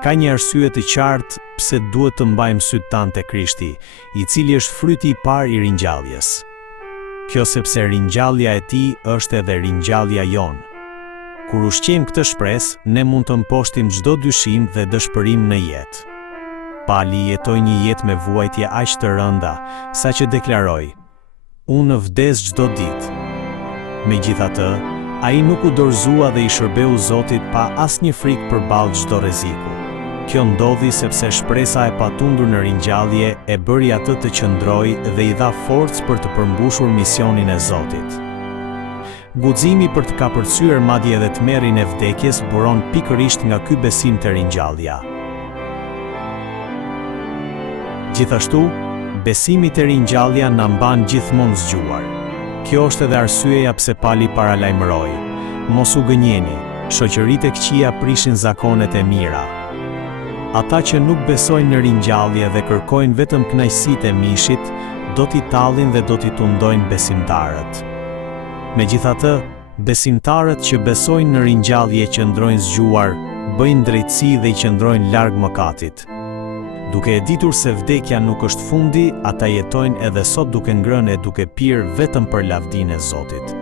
Ka një arsye të qartë pse duhet të mbajmë sytë tanë te Krishti, i cili është fryti i parë i ringjalljes. Kjo sepse ringjallja e tij është edhe ringjallja jonë. Kur ushqejmë këtë shpresë, ne mund të mposhtim çdo dyshim dhe dëshpërim në jetë. Pali jetoi një jetë me vuajtje aq të rënda, saqë deklaroi: "Unë vdes çdo ditë." Megjithatë, ai nuk u dorëzua dhe i shërbeu Zotit pa asnjë frikë përballë çdo rreziku. Kjo ndodhi sepse shpresa e patundur në ringjallje e bëri atë të qëndrojë dhe i dha forcë për të përmbushur misionin e Zotit. Guximi për të kapërcyer madje edhe tmerrin e vdekjes buron pikërisht nga ky besim te ringjallja. Gjithashtu, besimi te ringjallja na mban gjithmonë zgjuar. Kjo është edhe arsyeja pse Pali paralajmëroi: "Mos u gënjeni, shoqëritë e këqija prishin zakonet e mira." Ata që nuk besojnë në ringjallje dhe kërkojnë vetëm kënaqësitë e mishit, do t'i tallin dhe do t'i tundojnë besimtarët. Megjithatë, besimtarët që besojnë në ringjallje qëndrojnë zgjuar, bëjnë drejtësi dhe i qëndrojnë larg mëkatit. Duke e ditur se vdekja nuk është fundi, ata jetojnë edhe sot duke ngrënë e duke pirë vetëm për lavdinë e Zotit.